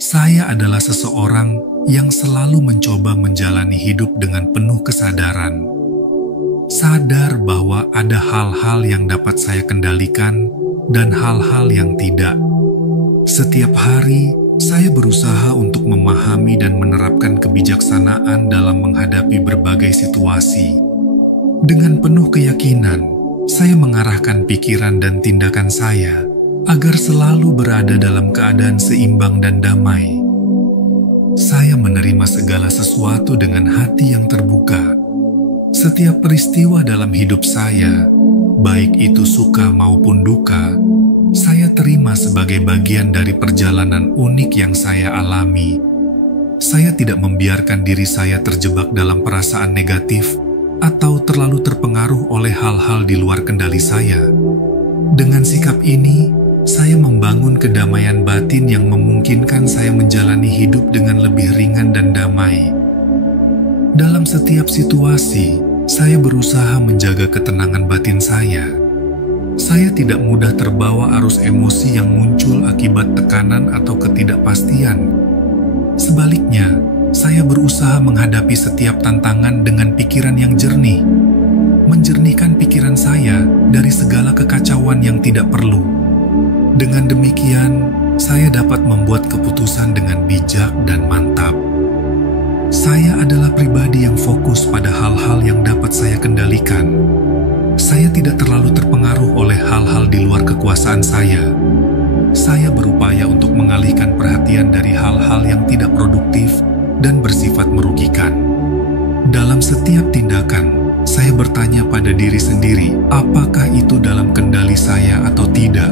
Saya adalah seseorang yang selalu mencoba menjalani hidup dengan penuh kesadaran. Sadar bahwa ada hal-hal yang dapat saya kendalikan dan hal-hal yang tidak. Setiap hari, saya berusaha untuk memahami dan menerapkan kebijaksanaan dalam menghadapi berbagai situasi. Dengan penuh keyakinan, saya mengarahkan pikiran dan tindakan saya agar selalu berada dalam keadaan seimbang dan damai. Saya menerima segala sesuatu dengan hati yang terbuka. Setiap peristiwa dalam hidup saya, baik itu suka maupun duka, saya terima sebagai bagian dari perjalanan unik yang saya alami. Saya tidak membiarkan diri saya terjebak dalam perasaan negatif atau terlalu terpengaruh oleh hal-hal di luar kendali saya. Dengan sikap ini, saya membangun kedamaian batin yang memungkinkan saya menjalani hidup dengan lebih ringan dan damai. Dalam setiap situasi, saya berusaha menjaga ketenangan batin saya. Saya tidak mudah terbawa arus emosi yang muncul akibat tekanan atau ketidakpastian. Sebaliknya, saya berusaha menghadapi setiap tantangan dengan pikiran yang jernih, menjernihkan pikiran saya dari segala kekacauan yang tidak perlu. Dengan demikian, saya dapat membuat keputusan dengan bijak dan mantap. Saya adalah pribadi yang fokus pada hal-hal yang dapat saya kendalikan. Saya tidak terlalu terpengaruh oleh hal-hal di luar kekuasaan saya. Saya berupaya untuk mengalihkan perhatian dari hal-hal yang tidak produktif dan bersifat merugikan. Dalam setiap tindakan, saya bertanya pada diri sendiri, apakah itu dalam kendali saya atau tidak?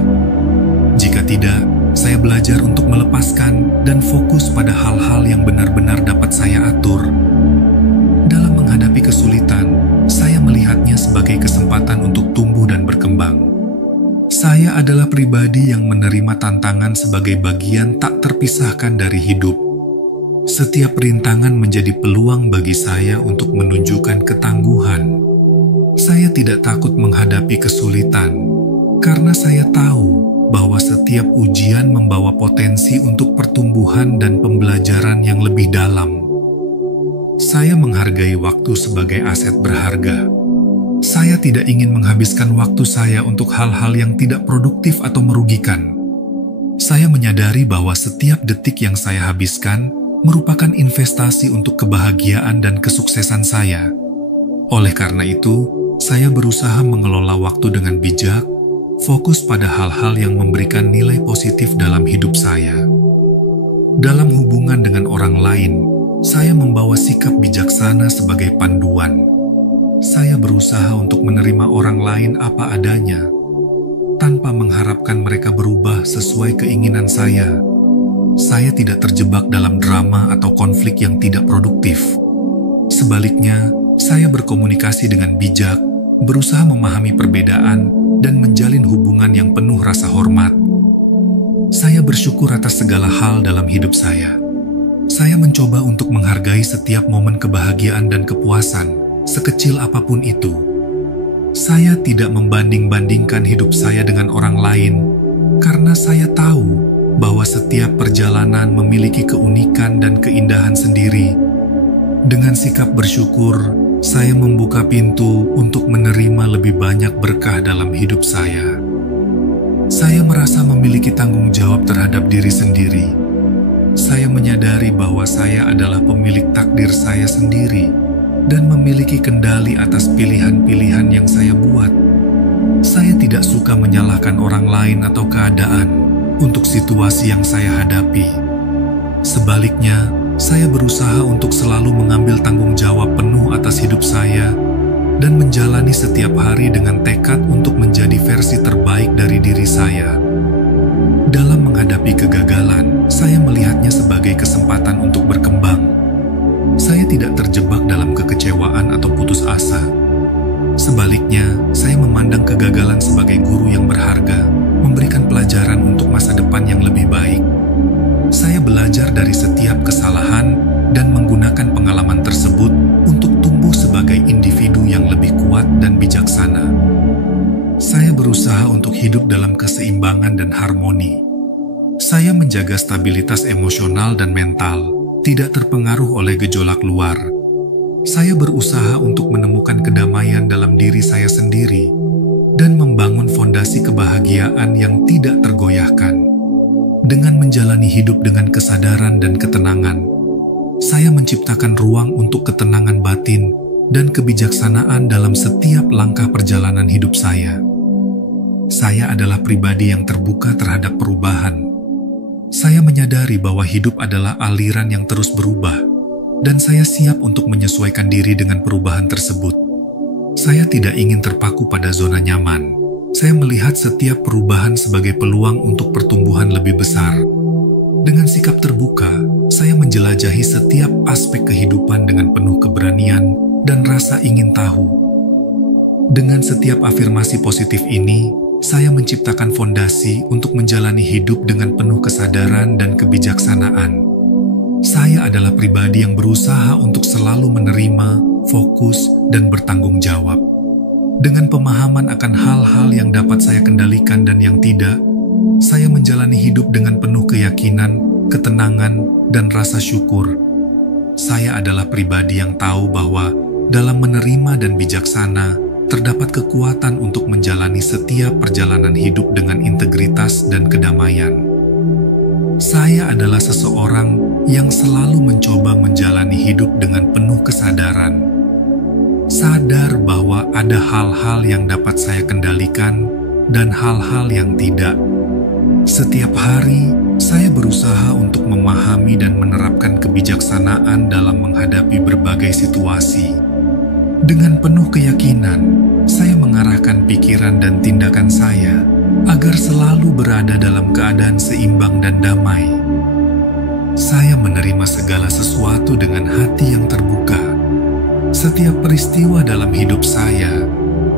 Jika tidak, saya belajar untuk melepaskan dan fokus pada hal-hal yang benar-benar dapat saya atur. Dalam menghadapi kesulitan, saya melihatnya sebagai kesempatan untuk tumbuh dan berkembang. Saya adalah pribadi yang menerima tantangan sebagai bagian tak terpisahkan dari hidup. Setiap rintangan menjadi peluang bagi saya untuk menunjukkan ketangguhan. Saya tidak takut menghadapi kesulitan, karena saya tahu bahwa setiap ujian membawa potensi untuk pertumbuhan dan pembelajaran yang lebih dalam. Saya menghargai waktu sebagai aset berharga. Saya tidak ingin menghabiskan waktu saya untuk hal-hal yang tidak produktif atau merugikan. Saya menyadari bahwa setiap detik yang saya habiskan merupakan investasi untuk kebahagiaan dan kesuksesan saya. Oleh karena itu, saya berusaha mengelola waktu dengan bijak, fokus pada hal-hal yang memberikan nilai positif dalam hidup saya. Dalam hubungan dengan orang lain, saya membawa sikap bijaksana sebagai panduan. Saya berusaha untuk menerima orang lain apa adanya, tanpa mengharapkan mereka berubah sesuai keinginan saya. Saya tidak terjebak dalam drama atau konflik yang tidak produktif. Sebaliknya, saya berkomunikasi dengan bijak, berusaha memahami perbedaan, dan menjalin hubungan yang penuh rasa hormat. Saya bersyukur atas segala hal dalam hidup saya. Saya mencoba untuk menghargai setiap momen kebahagiaan dan kepuasan, sekecil apapun itu. Saya tidak membanding-bandingkan hidup saya dengan orang lain, karena saya tahu bahwa setiap perjalanan memiliki keunikan dan keindahan sendiri. Dengan sikap bersyukur, saya membuka pintu untuk menerima lebih banyak berkah dalam hidup saya. Saya merasa memiliki tanggung jawab terhadap diri sendiri. Saya menyadari bahwa saya adalah pemilik takdir saya sendiri dan memiliki kendali atas pilihan-pilihan yang saya buat. Saya tidak suka menyalahkan orang lain atau keadaan untuk situasi yang saya hadapi. Sebaliknya, saya berusaha untuk selalu mengambil tanggung jawab penuh atas hidup saya dan menjalani setiap hari dengan tekad untuk menjadi versi terbaik dari diri saya. Dalam menghadapi kegagalan, saya melihatnya sebagai kesempatan untuk berkembang. Saya tidak terjebak dalam kekecewaan atau putus asa. Sebaliknya, saya memandang kegagalan sebagai guru yang berharga, memberikan pelajaran untuk masa depan yang lebih baik. Saya belajar dari setiap kesalahan dan menggunakan pengalaman tersebut untuk tumbuh sebagai individu yang lebih kuat dan bijaksana. Saya berusaha untuk hidup dalam keseimbangan dan harmoni. Saya menjaga stabilitas emosional dan mental, tidak terpengaruh oleh gejolak luar. Saya berusaha untuk menemukan kedamaian dalam diri saya sendiri dan membangun fondasi kebahagiaan yang tidak tergoyahkan. Dengan menjalani hidup dengan kesadaran dan ketenangan, saya menciptakan ruang untuk ketenangan batin dan kebijaksanaan dalam setiap langkah perjalanan hidup saya. Saya adalah pribadi yang terbuka terhadap perubahan. Saya menyadari bahwa hidup adalah aliran yang terus berubah, dan saya siap untuk menyesuaikan diri dengan perubahan tersebut. Saya tidak ingin terpaku pada zona nyaman. Saya melihat setiap perubahan sebagai peluang untuk pertumbuhan lebih besar. Dengan sikap terbuka, saya menjelajahi setiap aspek kehidupan dengan penuh keberanian dan rasa ingin tahu. Dengan setiap afirmasi positif ini, saya menciptakan fondasi untuk menjalani hidup dengan penuh kesadaran dan kebijaksanaan. Saya adalah pribadi yang berusaha untuk selalu menerima, fokus, dan bertanggung jawab. Dengan pemahaman akan hal-hal yang dapat saya kendalikan dan yang tidak, saya menjalani hidup dengan penuh keyakinan, ketenangan, dan rasa syukur. Saya adalah pribadi yang tahu bahwa dalam menerima dan bijaksana, terdapat kekuatan untuk menjalani setiap perjalanan hidup dengan integritas dan kedamaian. Saya adalah seseorang yang selalu mencoba menjalani hidup dengan penuh kesadaran. Sadar bahwa ada hal-hal yang dapat saya kendalikan dan hal-hal yang tidak. Setiap hari, saya berusaha untuk memahami dan menerapkan kebijaksanaan dalam menghadapi berbagai situasi. Dengan penuh keyakinan, saya mengarahkan pikiran dan tindakan saya agar selalu berada dalam keadaan seimbang dan damai. Saya menerima segala sesuatu dengan hati yang terbuka. Setiap peristiwa dalam hidup saya,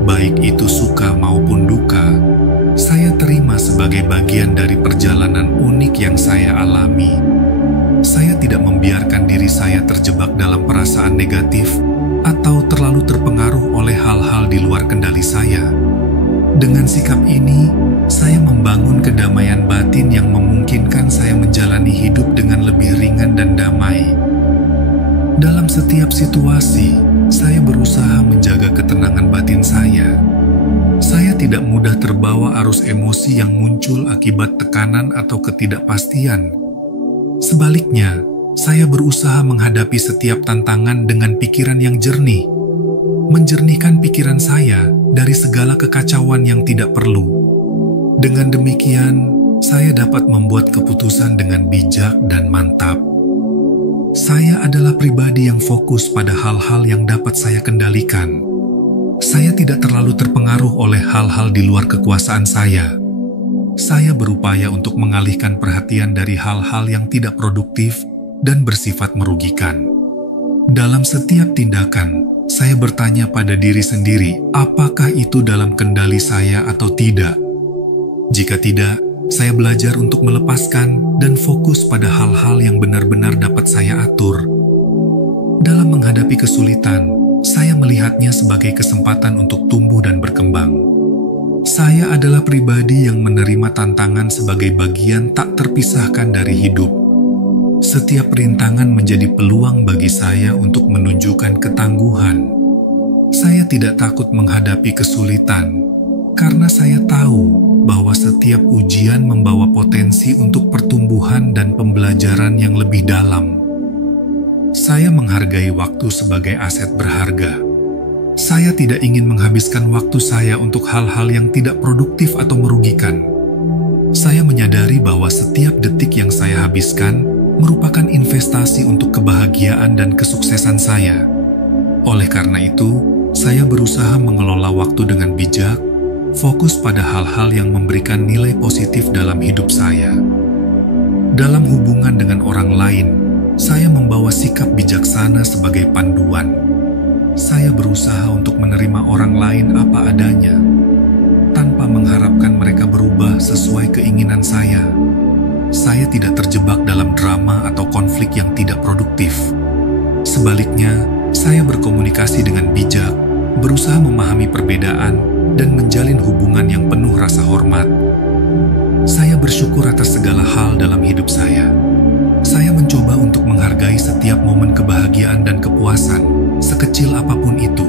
baik itu suka maupun duka, saya terima sebagai bagian dari perjalanan unik yang saya alami. Saya tidak membiarkan diri saya terjebak dalam perasaan negatif atau terlalu terpengaruh oleh hal-hal di luar kendali saya. Dengan sikap ini, saya membangun kedamaian batin yang memungkinkan saya menjalani hidup dengan lebih ringan dan damai. Dalam setiap situasi, saya berusaha menjaga ketenangan batin saya. Saya tidak mudah terbawa arus emosi yang muncul akibat tekanan atau ketidakpastian. Sebaliknya, saya berusaha menghadapi setiap tantangan dengan pikiran yang jernih, menjernihkan pikiran saya dari segala kekacauan yang tidak perlu. Dengan demikian, saya dapat membuat keputusan dengan bijak dan mantap. Saya adalah pribadi yang fokus pada hal-hal yang dapat saya kendalikan. Saya tidak terlalu terpengaruh oleh hal-hal di luar kekuasaan saya. Saya berupaya untuk mengalihkan perhatian dari hal-hal yang tidak produktif dan bersifat merugikan. Dalam setiap tindakan, saya bertanya pada diri sendiri, apakah itu dalam kendali saya atau tidak? Jika tidak, saya belajar untuk melepaskan dan fokus pada hal-hal yang benar-benar dapat saya atur. Dalam menghadapi kesulitan, saya melihatnya sebagai kesempatan untuk tumbuh dan berkembang. Saya adalah pribadi yang menerima tantangan sebagai bagian tak terpisahkan dari hidup. Setiap rintangan menjadi peluang bagi saya untuk menunjukkan ketangguhan. Saya tidak takut menghadapi kesulitan, karena saya tahu bahwa setiap ujian membawa potensi untuk pertumbuhan dan pembelajaran yang lebih dalam. Saya menghargai waktu sebagai aset berharga. Saya tidak ingin menghabiskan waktu saya untuk hal-hal yang tidak produktif atau merugikan. Saya menyadari bahwa setiap detik yang saya habiskan merupakan investasi untuk kebahagiaan dan kesuksesan saya. Oleh karena itu, saya berusaha mengelola waktu dengan bijak, fokus pada hal-hal yang memberikan nilai positif dalam hidup saya. Dalam hubungan dengan orang lain, saya membawa sikap bijaksana sebagai panduan. Saya berusaha untuk menerima orang lain apa adanya, tanpa mengharapkan mereka berubah sesuai keinginan saya. Saya tidak terjebak dalam drama atau konflik yang tidak produktif. Sebaliknya, saya berkomunikasi dengan bijak, berusaha memahami perbedaan, dan menjalin hubungan yang penuh rasa hormat. Saya bersyukur atas segala hal dalam hidup saya. Saya mencoba untuk menghargai setiap momen kebahagiaan dan kepuasan, sekecil apapun itu.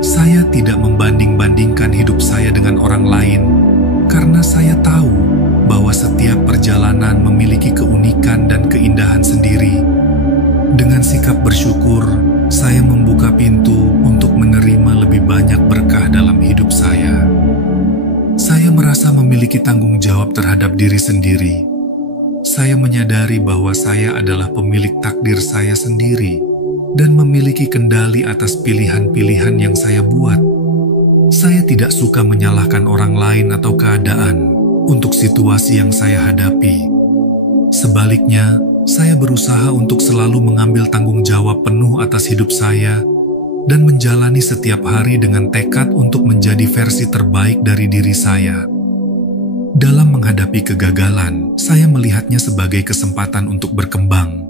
Saya tidak membanding-bandingkan hidup saya dengan orang lain, karena saya tahu bahwa setiap perjalanan memiliki keunikan dan keindahan sendiri. Dengan sikap bersyukur, saya membuka pintu untuk menerima lebih banyak berkah dalam hidup saya. Saya merasa memiliki tanggung jawab terhadap diri sendiri. Saya menyadari bahwa saya adalah pemilik takdir saya sendiri dan memiliki kendali atas pilihan-pilihan yang saya buat. Saya tidak suka menyalahkan orang lain atau keadaan untuk situasi yang saya hadapi. Sebaliknya, saya berusaha untuk selalu mengambil tanggung jawab penuh atas hidup saya dan menjalani setiap hari dengan tekad untuk menjadi versi terbaik dari diri saya. Dalam menghadapi kegagalan, saya melihatnya sebagai kesempatan untuk berkembang.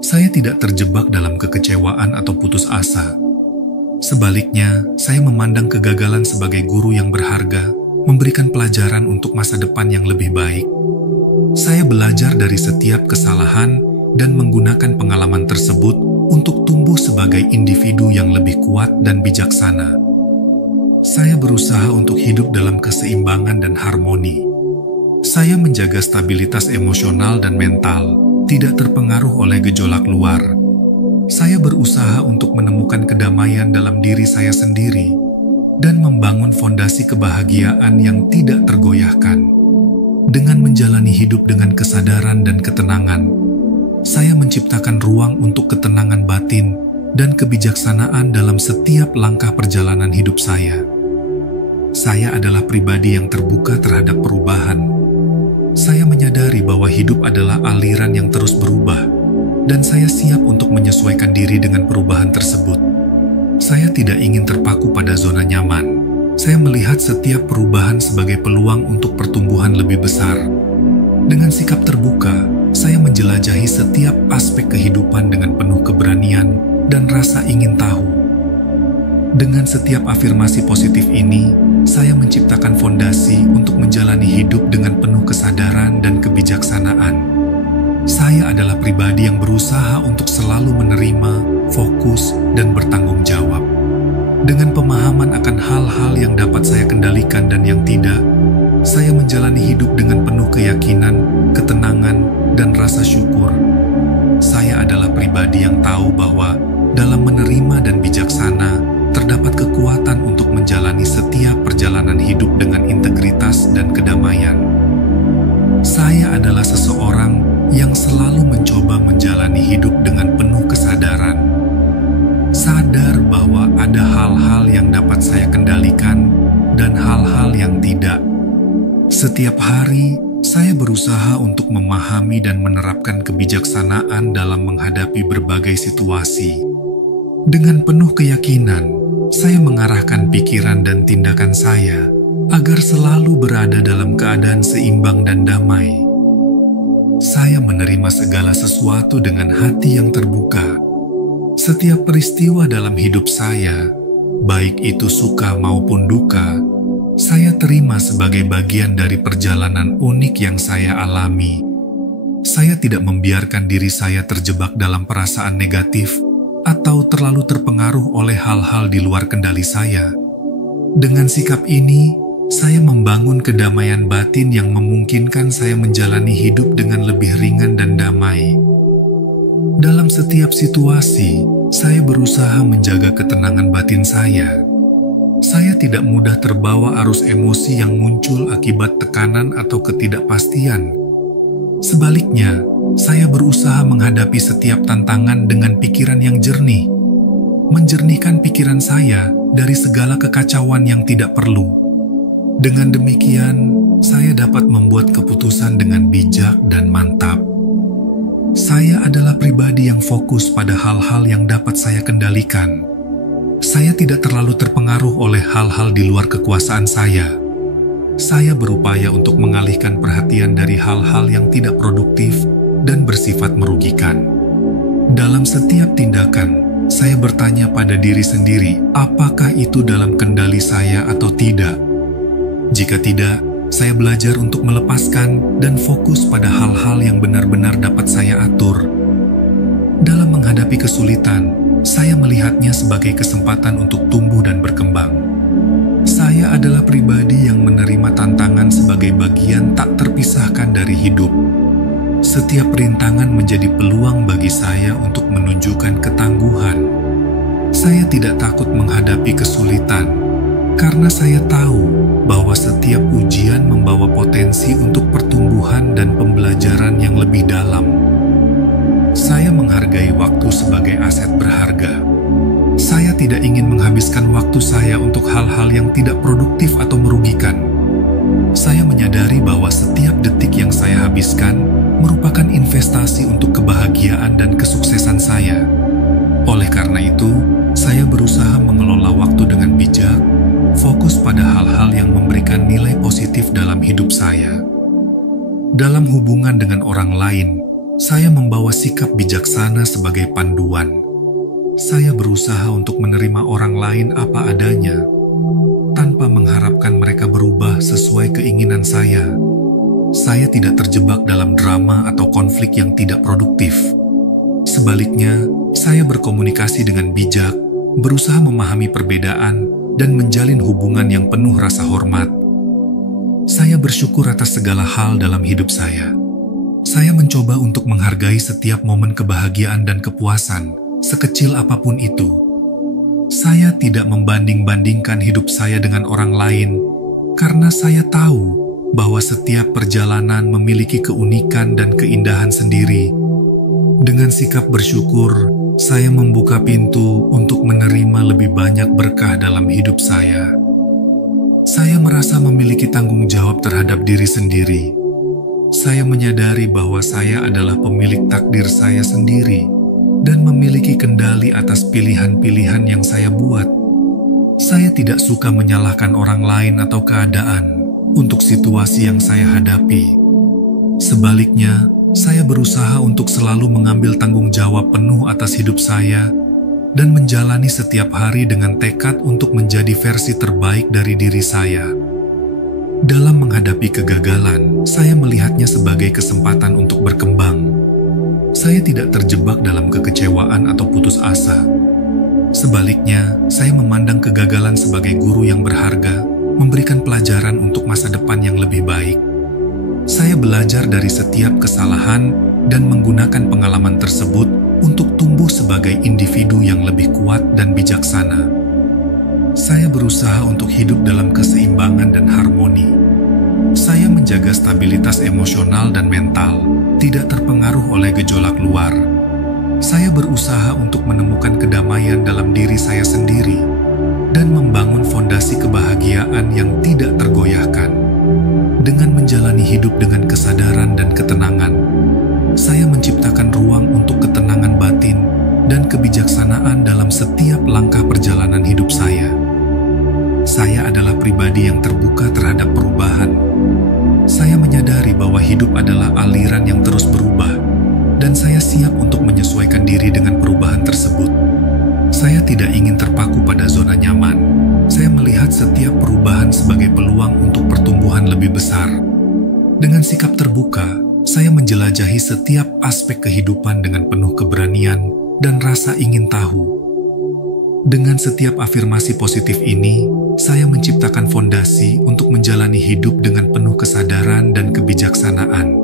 Saya tidak terjebak dalam kekecewaan atau putus asa. Sebaliknya, saya memandang kegagalan sebagai guru yang berharga, memberikan pelajaran untuk masa depan yang lebih baik. Saya belajar dari setiap kesalahan dan menggunakan pengalaman tersebut untuk tumbuh sebagai individu yang lebih kuat dan bijaksana. Saya berusaha untuk hidup dalam keseimbangan dan harmoni. Saya menjaga stabilitas emosional dan mental, tidak terpengaruh oleh gejolak luar. Saya berusaha untuk menemukan kedamaian dalam diri saya sendiri dan membangun fondasi kebahagiaan yang tidak tergoyahkan. Dengan menjalani hidup dengan kesadaran dan ketenangan, saya menciptakan ruang untuk ketenangan batin dan kebijaksanaan dalam setiap langkah perjalanan hidup saya. Saya adalah pribadi yang terbuka terhadap perubahan. Saya menyadari bahwa hidup adalah aliran yang terus berubah, dan saya siap untuk menyesuaikan diri dengan perubahan tersebut. Saya tidak ingin terpaku pada zona nyaman. Saya melihat setiap perubahan sebagai peluang untuk pertumbuhan lebih besar. Dengan sikap terbuka, saya menjelajahi setiap aspek kehidupan dengan penuh keberanian dan rasa ingin tahu. Dengan setiap afirmasi positif ini, saya menciptakan fondasi untuk menjalani hidup dengan penuh kesadaran dan kebijaksanaan. Saya adalah pribadi yang berusaha untuk selalu menerima, fokus, dan bertanggung jawab. Dengan pemahaman akan hal-hal yang dapat saya kendalikan dan yang tidak, saya menjalani hidup dengan penuh keyakinan, ketenangan, dan rasa syukur. Saya adalah pribadi yang tahu bahwa dalam menerima dan bijaksana, terdapat kekuatan untuk menjalani setiap perjalanan hidup dengan integritas dan kedamaian. Saya adalah seseorang yang selalu mencoba menjalani hidup dengan penuh kesadaran. Sadar bahwa ada hal-hal yang dapat saya kendalikan dan hal-hal yang tidak. Setiap hari, saya berusaha untuk memahami dan menerapkan kebijaksanaan dalam menghadapi berbagai situasi. Dengan penuh keyakinan, saya mengarahkan pikiran dan tindakan saya agar selalu berada dalam keadaan seimbang dan damai. Saya menerima segala sesuatu dengan hati yang terbuka. Setiap peristiwa dalam hidup saya, baik itu suka maupun duka, saya terima sebagai bagian dari perjalanan unik yang saya alami. Saya tidak membiarkan diri saya terjebak dalam perasaan negatif atau terlalu terpengaruh oleh hal-hal di luar kendali saya. Dengan sikap ini, saya membangun kedamaian batin yang memungkinkan saya menjalani hidup dengan lebih ringan dan damai. Dalam setiap situasi, saya berusaha menjaga ketenangan batin saya. Saya tidak mudah terbawa arus emosi yang muncul akibat tekanan atau ketidakpastian. Sebaliknya, saya berusaha menghadapi setiap tantangan dengan pikiran yang jernih, menjernihkan pikiran saya dari segala kekacauan yang tidak perlu. Dengan demikian, saya dapat membuat keputusan dengan bijak dan mantap. Saya adalah pribadi yang fokus pada hal-hal yang dapat saya kendalikan. Saya tidak terlalu terpengaruh oleh hal-hal di luar kekuasaan saya. Saya berupaya untuk mengalihkan perhatian dari hal-hal yang tidak produktif dan bersifat merugikan. Dalam setiap tindakan, saya bertanya pada diri sendiri, apakah itu dalam kendali saya atau tidak? Jika tidak, Saya belajar untuk melepaskan dan fokus pada hal-hal yang benar-benar dapat saya atur. Dalam menghadapi kesulitan, saya melihatnya sebagai kesempatan untuk tumbuh dan berkembang. Saya adalah pribadi yang menerima tantangan sebagai bagian tak terpisahkan dari hidup. Setiap rintangan menjadi peluang bagi saya untuk menunjukkan ketangguhan. Saya tidak takut menghadapi kesulitan, karena saya tahu bahwa setiap ujian membawa potensi untuk pertumbuhan dan pembelajaran yang lebih dalam. Saya menghargai waktu sebagai aset berharga. Saya tidak ingin menghabiskan waktu saya untuk hal-hal yang tidak produktif atau merugikan. Saya menyadari bahwa setiap detik yang saya habiskan merupakan investasi untuk kebahagiaan dan kesuksesan saya. Oleh karena itu, saya berusaha mengelola waktu dengan bijak, fokus pada hal-hal yang memberikan nilai positif dalam hidup saya. Dalam hubungan dengan orang lain, saya membawa sikap bijaksana sebagai panduan. Saya berusaha untuk menerima orang lain apa adanya, tanpa mengharapkan mereka berubah sesuai keinginan saya. Saya tidak terjebak dalam drama atau konflik yang tidak produktif. Sebaliknya, saya berkomunikasi dengan bijak, berusaha memahami perbedaan, dan menjalin hubungan yang penuh rasa hormat. Saya bersyukur atas segala hal dalam hidup saya. Saya mencoba untuk menghargai setiap momen kebahagiaan dan kepuasan, sekecil apapun itu. Saya tidak membanding-bandingkan hidup saya dengan orang lain, karena saya tahu bahwa setiap perjalanan memiliki keunikan dan keindahan sendiri. Dengan sikap bersyukur, saya membuka pintu untuk menerima lebih banyak berkah dalam hidup saya. Saya merasa memiliki tanggung jawab terhadap diri sendiri. Saya menyadari bahwa saya adalah pemilik takdir saya sendiri dan memiliki kendali atas pilihan-pilihan yang saya buat. Saya tidak suka menyalahkan orang lain atau keadaan untuk situasi yang saya hadapi. Sebaliknya, saya berusaha untuk selalu mengambil tanggung jawab penuh atas hidup saya dan menjalani setiap hari dengan tekad untuk menjadi versi terbaik dari diri saya. Dalam menghadapi kegagalan, saya melihatnya sebagai kesempatan untuk berkembang. Saya tidak terjebak dalam kekecewaan atau putus asa. Sebaliknya, saya memandang kegagalan sebagai guru yang berharga, memberikan pelajaran untuk masa depan yang lebih baik. Saya belajar dari setiap kesalahan dan menggunakan pengalaman tersebut untuk tumbuh sebagai individu yang lebih kuat dan bijaksana. Saya berusaha untuk hidup dalam keseimbangan dan harmoni. Saya menjaga stabilitas emosional dan mental, tidak terpengaruh oleh gejolak luar. Saya berusaha untuk menemukan kedamaian dalam diri saya sendiri dan membangun fondasi kebahagiaan yang tidak tergoyahkan. Dengan menjalani hidup dengan kesadaran dan ketenangan, saya menciptakan ruang untuk ketenangan batin dan kebijaksanaan dalam setiap langkah perjalanan hidup saya. Saya adalah pribadi yang terbuka terhadap perubahan. Saya menyadari bahwa hidup adalah aliran yang terus berubah, dan saya siap untuk menyesuaikan diri dengan perubahan tersebut. Saya tidak ingin terpaku pada zona nyaman. Saya melihat setiap perubahan sebagai peluang untuk pertumbuhan lebih besar. Dengan sikap terbuka, saya menjelajahi setiap aspek kehidupan dengan penuh keberanian dan rasa ingin tahu. Dengan setiap afirmasi positif ini, saya menciptakan fondasi untuk menjalani hidup dengan penuh kesadaran dan kebijaksanaan.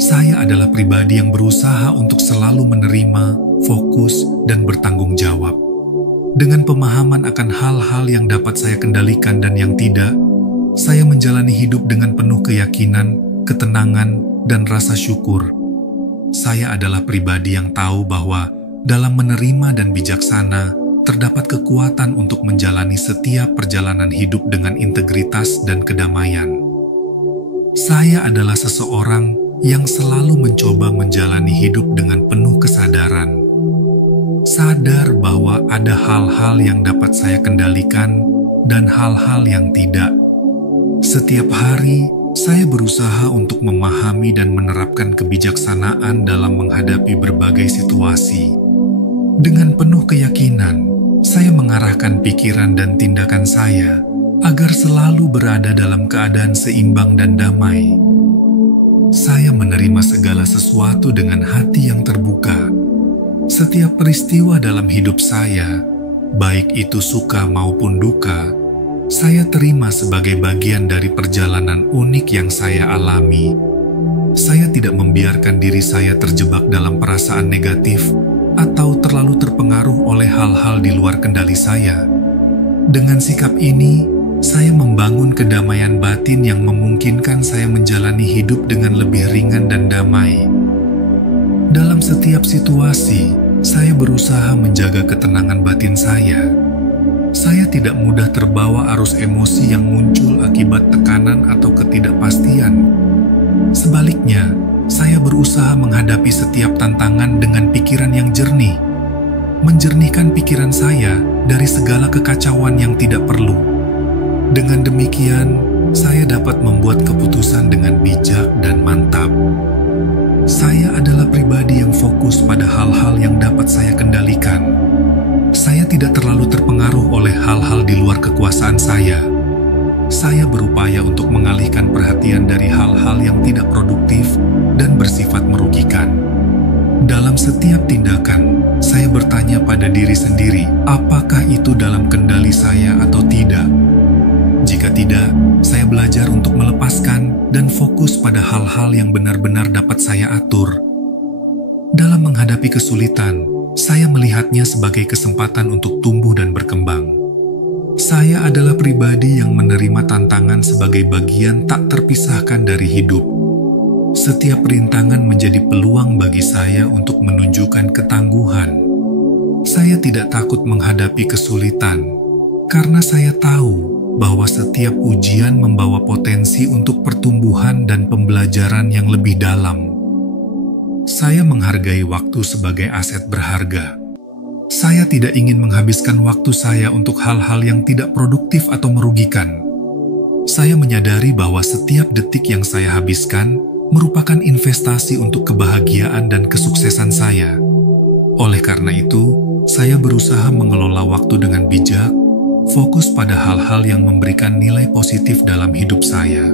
Saya adalah pribadi yang berusaha untuk selalu menerima, fokus, dan bertanggung jawab. Dengan pemahaman akan hal-hal yang dapat saya kendalikan dan yang tidak, saya menjalani hidup dengan penuh keyakinan, ketenangan, dan rasa syukur. Saya adalah pribadi yang tahu bahwa dalam menerima dan bijaksana, terdapat kekuatan untuk menjalani setiap perjalanan hidup dengan integritas dan kedamaian. Saya adalah seseorang yang selalu mencoba menjalani hidup dengan penuh kesadaran. Sadar bahwa ada hal-hal yang dapat saya kendalikan dan hal-hal yang tidak. Setiap hari, saya berusaha untuk memahami dan menerapkan kebijaksanaan dalam menghadapi berbagai situasi. Dengan penuh keyakinan, saya mengarahkan pikiran dan tindakan saya agar selalu berada dalam keadaan seimbang dan damai. Saya menerima segala sesuatu dengan hati yang terbuka. Setiap peristiwa dalam hidup saya, baik itu suka maupun duka, saya terima sebagai bagian dari perjalanan unik yang saya alami. Saya tidak membiarkan diri saya terjebak dalam perasaan negatif atau terlalu terpengaruh oleh hal-hal di luar kendali saya. Dengan sikap ini, saya membangun kedamaian batin yang memungkinkan saya menjalani hidup dengan lebih ringan dan damai. Dalam setiap situasi, saya berusaha menjaga ketenangan batin saya. Saya tidak mudah terbawa arus emosi yang muncul akibat tekanan atau ketidakpastian. Sebaliknya, saya berusaha menghadapi setiap tantangan dengan pikiran yang jernih, menjernihkan pikiran saya dari segala kekacauan yang tidak perlu. Dengan demikian, saya dapat membuat keputusan dengan bijak dan mantap. Saya adalah pribadi yang fokus pada hal-hal yang dapat saya kendalikan. Saya tidak terlalu terpengaruh oleh hal-hal di luar kekuasaan saya. Saya berupaya untuk mengalihkan perhatian dari hal-hal yang tidak produktif dan bersifat merugikan. Dalam setiap tindakan, saya bertanya pada diri sendiri, apakah itu dalam kendali saya atau tidak? Jika tidak, saya belajar untuk melepaskan dan fokus pada hal-hal yang benar-benar dapat saya atur. Dalam menghadapi kesulitan, saya melihatnya sebagai kesempatan untuk tumbuh dan berkembang. Saya adalah pribadi yang menerima tantangan sebagai bagian tak terpisahkan dari hidup. Setiap rintangan menjadi peluang bagi saya untuk menunjukkan ketangguhan. Saya tidak takut menghadapi kesulitan, karena saya tahu bahwa setiap ujian membawa potensi untuk pertumbuhan dan pembelajaran yang lebih dalam. Saya menghargai waktu sebagai aset berharga. Saya tidak ingin menghabiskan waktu saya untuk hal-hal yang tidak produktif atau merugikan. Saya menyadari bahwa setiap detik yang saya habiskan merupakan investasi untuk kebahagiaan dan kesuksesan saya. Oleh karena itu, saya berusaha mengelola waktu dengan bijak, fokus pada hal-hal yang memberikan nilai positif dalam hidup saya.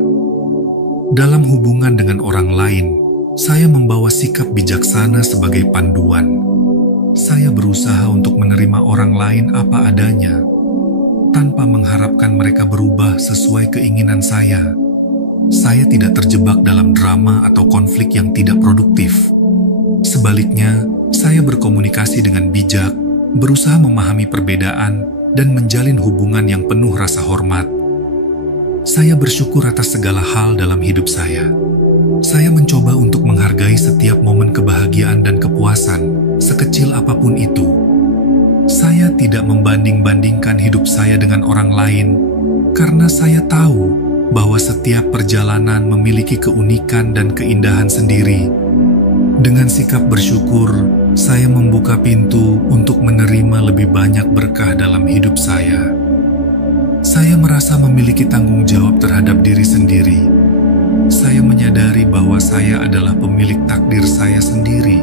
Dalam hubungan dengan orang lain, saya membawa sikap bijaksana sebagai panduan. Saya berusaha untuk menerima orang lain apa adanya, tanpa mengharapkan mereka berubah sesuai keinginan saya. Saya tidak terjebak dalam drama atau konflik yang tidak produktif. Sebaliknya, saya berkomunikasi dengan bijak, berusaha memahami perbedaan, dan menjalin hubungan yang penuh rasa hormat. Saya bersyukur atas segala hal dalam hidup saya. Saya mencoba untuk menghargai setiap momen kebahagiaan dan kepuasan, sekecil apapun itu. Saya tidak membanding-bandingkan hidup saya dengan orang lain, karena saya tahu bahwa setiap perjalanan memiliki keunikan dan keindahan sendiri. Dengan sikap bersyukur, saya membuka pintu untuk menerima lebih banyak berkah dalam hidup saya. Saya merasa memiliki tanggung jawab terhadap diri sendiri. Saya menyadari bahwa saya adalah pemilik takdir saya sendiri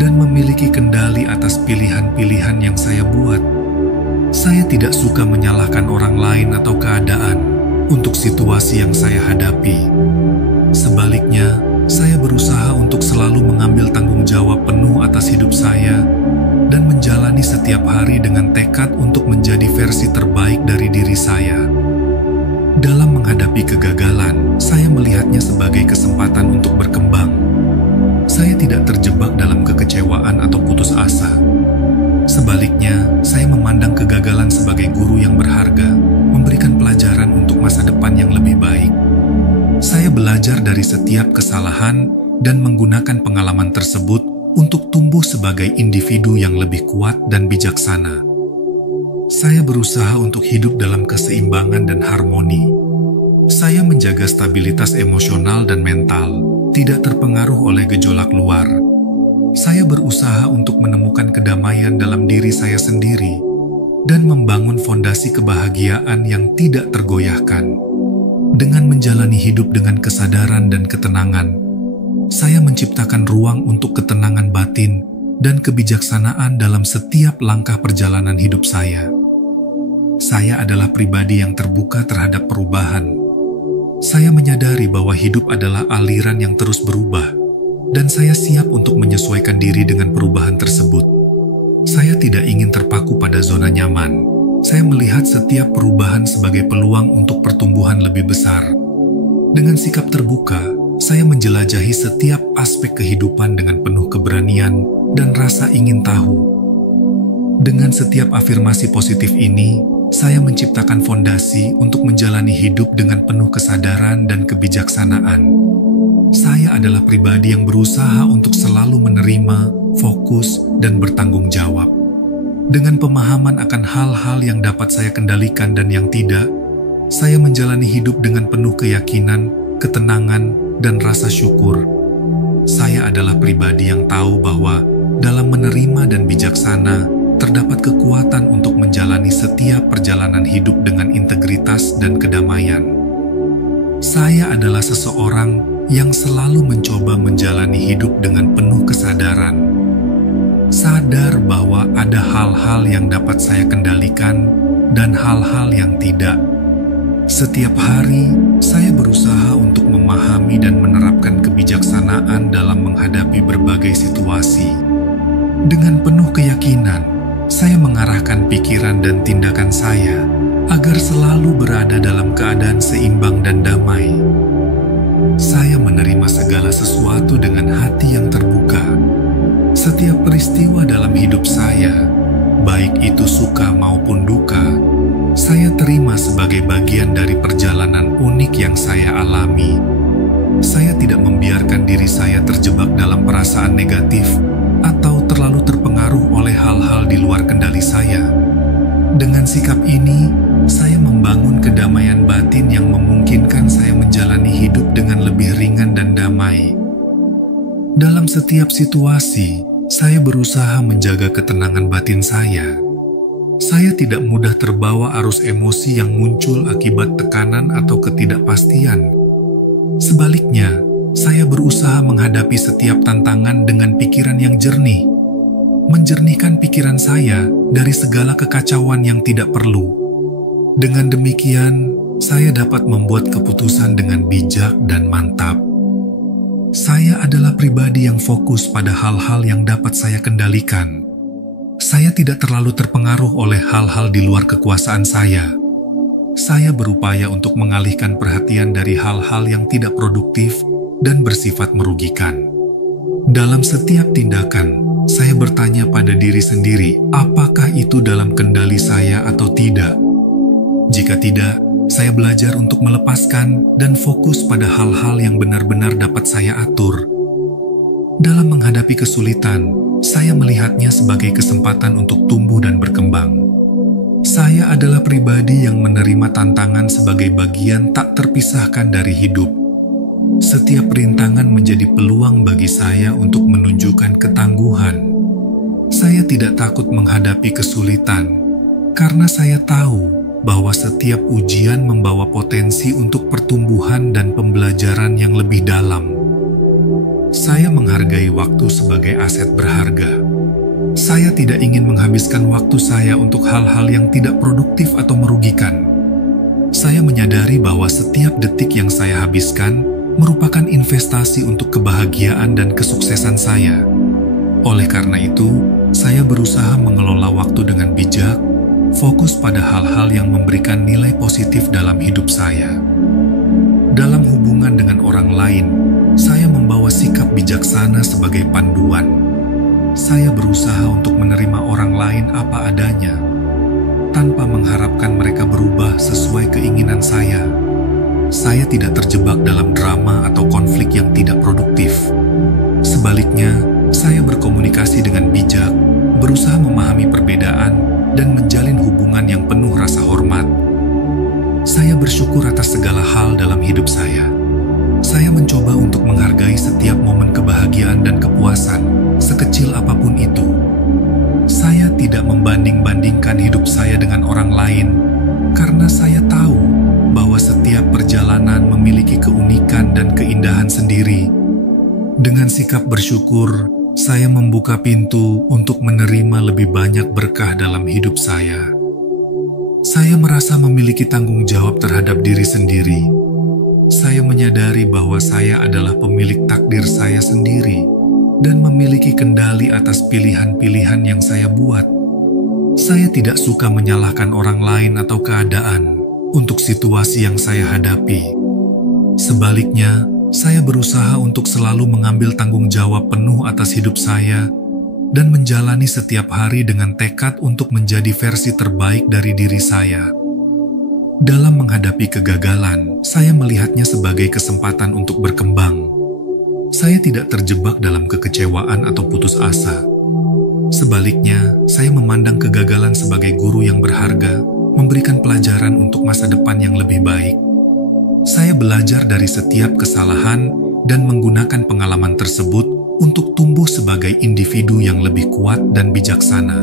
dan memiliki kendali atas pilihan-pilihan yang saya buat. Saya tidak suka menyalahkan orang lain atau keadaan untuk situasi yang saya hadapi. Sebaliknya, saya berusaha untuk selalu mengambil tanggung jawab penuh atas hidup saya dan menjalani setiap hari dengan tekad untuk menjadi versi terbaik dari diri saya. Dalam menghadapi kegagalan, saya melihatnya sebagai kesempatan untuk berkembang. Saya tidak terjebak dalam kekecewaan atau putus asa. Sebaliknya, saya memandang kegagalan sebagai guru yang berharga, memberikan pelajaran untuk masa depan yang lebih baik. Saya belajar dari setiap kesalahan dan menggunakan pengalaman tersebut untuk tumbuh sebagai individu yang lebih kuat dan bijaksana. Saya berusaha untuk hidup dalam keseimbangan dan harmoni. Saya menjaga stabilitas emosional dan mental, tidak terpengaruh oleh gejolak luar. Saya berusaha untuk menemukan kedamaian dalam diri saya sendiri dan membangun fondasi kebahagiaan yang tidak tergoyahkan. Dengan menjalani hidup dengan kesadaran dan ketenangan, saya menciptakan ruang untuk ketenangan batin dan kebijaksanaan dalam setiap langkah perjalanan hidup saya. Saya adalah pribadi yang terbuka terhadap perubahan. Saya menyadari bahwa hidup adalah aliran yang terus berubah, dan saya siap untuk menyesuaikan diri dengan perubahan tersebut. Saya tidak ingin terpaku pada zona nyaman. Saya melihat setiap perubahan sebagai peluang untuk pertumbuhan lebih besar. Dengan sikap terbuka, saya menjelajahi setiap aspek kehidupan dengan penuh keberanian dan rasa ingin tahu. Dengan setiap afirmasi positif ini, saya menciptakan fondasi untuk menjalani hidup dengan penuh kesadaran dan kebijaksanaan. Saya adalah pribadi yang berusaha untuk selalu menerima, fokus, dan bertanggung jawab. Dengan pemahaman akan hal-hal yang dapat saya kendalikan dan yang tidak, saya menjalani hidup dengan penuh keyakinan, ketenangan, dan rasa syukur. Saya adalah pribadi yang tahu bahwa dalam menerima dan bijaksana, terdapat kekuatan untuk menjalani setiap perjalanan hidup dengan integritas dan kedamaian. Saya adalah seseorang yang selalu mencoba menjalani hidup dengan penuh kesadaran. Sadar bahwa ada hal-hal yang dapat saya kendalikan dan hal-hal yang tidak. Setiap hari, saya berusaha untuk memahami dan menerapkan kebijaksanaan dalam menghadapi berbagai situasi. Dengan penuh keyakinan, saya mengarahkan pikiran dan tindakan saya agar selalu berada dalam keadaan seimbang dan damai. Saya menerima segala sesuatu dengan hati yang terbuka. Setiap peristiwa dalam hidup saya, baik itu suka maupun duka, saya terima sebagai bagian dari perjalanan unik yang saya alami. Saya tidak membiarkan diri saya terjebak dalam perasaan negatif atau terlalu terpengaruh oleh hal-hal di luar kendali saya. Dengan sikap ini, saya membangun kedamaian batin yang memungkinkan saya menjalani hidup dengan lebih ringan dan damai. Dalam setiap situasi, saya berusaha menjaga ketenangan batin saya. Saya tidak mudah terbawa arus emosi yang muncul akibat tekanan atau ketidakpastian. Sebaliknya, saya berusaha menghadapi setiap tantangan dengan pikiran yang jernih, menjernihkan pikiran saya dari segala kekacauan yang tidak perlu. Dengan demikian, saya dapat membuat keputusan dengan bijak dan mantap. Saya adalah pribadi yang fokus pada hal-hal yang dapat saya kendalikan. Saya tidak terlalu terpengaruh oleh hal-hal di luar kekuasaan saya. Saya berupaya untuk mengalihkan perhatian dari hal-hal yang tidak produktif dan bersifat merugikan. Dalam setiap tindakan, saya bertanya pada diri sendiri, apakah itu dalam kendali saya atau tidak? Jika tidak, saya belajar untuk melepaskan dan fokus pada hal-hal yang benar-benar dapat saya atur. Dalam menghadapi kesulitan, saya melihatnya sebagai kesempatan untuk tumbuh dan berkembang. Saya adalah pribadi yang menerima tantangan sebagai bagian tak terpisahkan dari hidup. Setiap rintangan menjadi peluang bagi saya untuk menunjukkan ketangguhan. Saya tidak takut menghadapi kesulitan, karena saya tahu bahwa setiap ujian membawa potensi untuk pertumbuhan dan pembelajaran yang lebih dalam. Saya menghargai waktu sebagai aset berharga. Saya tidak ingin menghabiskan waktu saya untuk hal-hal yang tidak produktif atau merugikan. Saya menyadari bahwa setiap detik yang saya habiskan merupakan investasi untuk kebahagiaan dan kesuksesan saya. Oleh karena itu, saya berusaha mengelola waktu dengan bijak, fokus pada hal-hal yang memberikan nilai positif dalam hidup saya. Dalam hubungan dengan orang lain, saya membawa sikap bijaksana sebagai panduan. Saya berusaha untuk menerima orang lain apa adanya, tanpa mengharapkan mereka berubah sesuai keinginan saya. Saya tidak terjebak dalam drama atau konflik yang tidak produktif. Sebaliknya, saya berkomunikasi dengan bijak, berusaha memahami perbedaan, dan menjalin hubungan yang penuh rasa hormat. Saya bersyukur atas segala hal dalam hidup saya. Saya mencoba untuk menghargai setiap momen kebahagiaan dan kepuasan, sekecil apapun itu. Saya tidak membanding-bandingkan hidup saya dengan orang lain, karena saya tahu bahwa setiap perjalanan memiliki keunikan dan keindahan sendiri. Dengan sikap bersyukur, saya membuka pintu untuk menerima lebih banyak berkah dalam hidup saya. Saya merasa memiliki tanggung jawab terhadap diri sendiri. Saya menyadari bahwa saya adalah pemilik takdir saya sendiri dan memiliki kendali atas pilihan-pilihan yang saya buat. Saya tidak suka menyalahkan orang lain atau keadaan untuk situasi yang saya hadapi. Sebaliknya, saya berusaha untuk selalu mengambil tanggung jawab penuh atas hidup saya dan menjalani setiap hari dengan tekad untuk menjadi versi terbaik dari diri saya. Dalam menghadapi kegagalan, saya melihatnya sebagai kesempatan untuk berkembang. Saya tidak terjebak dalam kekecewaan atau putus asa. Sebaliknya, saya memandang kegagalan sebagai guru yang berharga, memberikan pelajaran untuk masa depan yang lebih baik. Saya belajar dari setiap kesalahan dan menggunakan pengalaman tersebut untuk tumbuh sebagai individu yang lebih kuat dan bijaksana.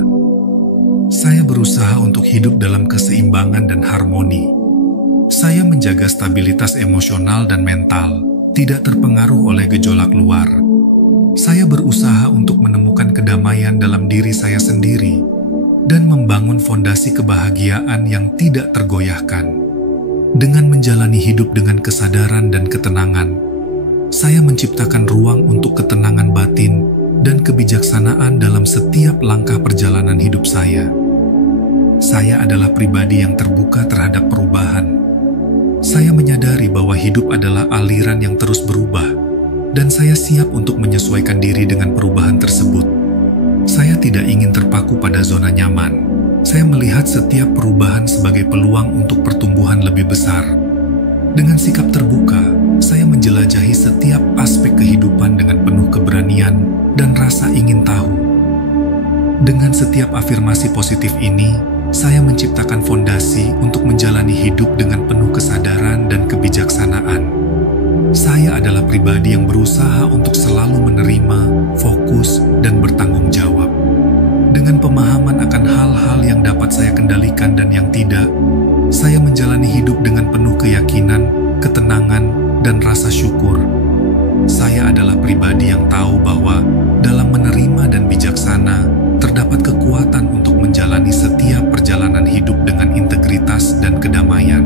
Saya berusaha untuk hidup dalam keseimbangan dan harmoni. Saya menjaga stabilitas emosional dan mental, tidak terpengaruh oleh gejolak luar. Saya berusaha untuk menemukan kedamaian dalam diri saya sendiri dan membangun fondasi kebahagiaan yang tidak tergoyahkan. Dengan menjalani hidup dengan kesadaran dan ketenangan, saya menciptakan ruang untuk ketenangan batin dan kebijaksanaan dalam setiap langkah perjalanan hidup saya. Saya adalah pribadi yang terbuka terhadap perubahan. Saya menyadari bahwa hidup adalah aliran yang terus berubah, dan saya siap untuk menyesuaikan diri dengan perubahan tersebut. Saya tidak ingin terpaku pada zona nyaman. Saya melihat setiap perubahan sebagai peluang untuk pertumbuhan lebih besar. Dengan sikap terbuka, saya menjelajahi setiap aspek kehidupan dengan penuh keberanian dan rasa ingin tahu. Dengan setiap afirmasi positif ini, saya menciptakan fondasi untuk menjalani hidup dengan penuh kesadaran dan kebijaksanaan. Saya adalah pribadi yang berusaha untuk selalu menerima, fokus, dan bertanggung jawab. Dengan pemahaman akan hal-hal yang dapat saya kendalikan dan yang tidak, saya menjalani hidup dengan penuh keyakinan, ketenangan, dan rasa syukur. Saya adalah pribadi yang tahu bahwa dalam menerima dan bijaksana, terdapat kekuatan untuk menjalani setiap perjalanan hidup dengan integritas dan kedamaian.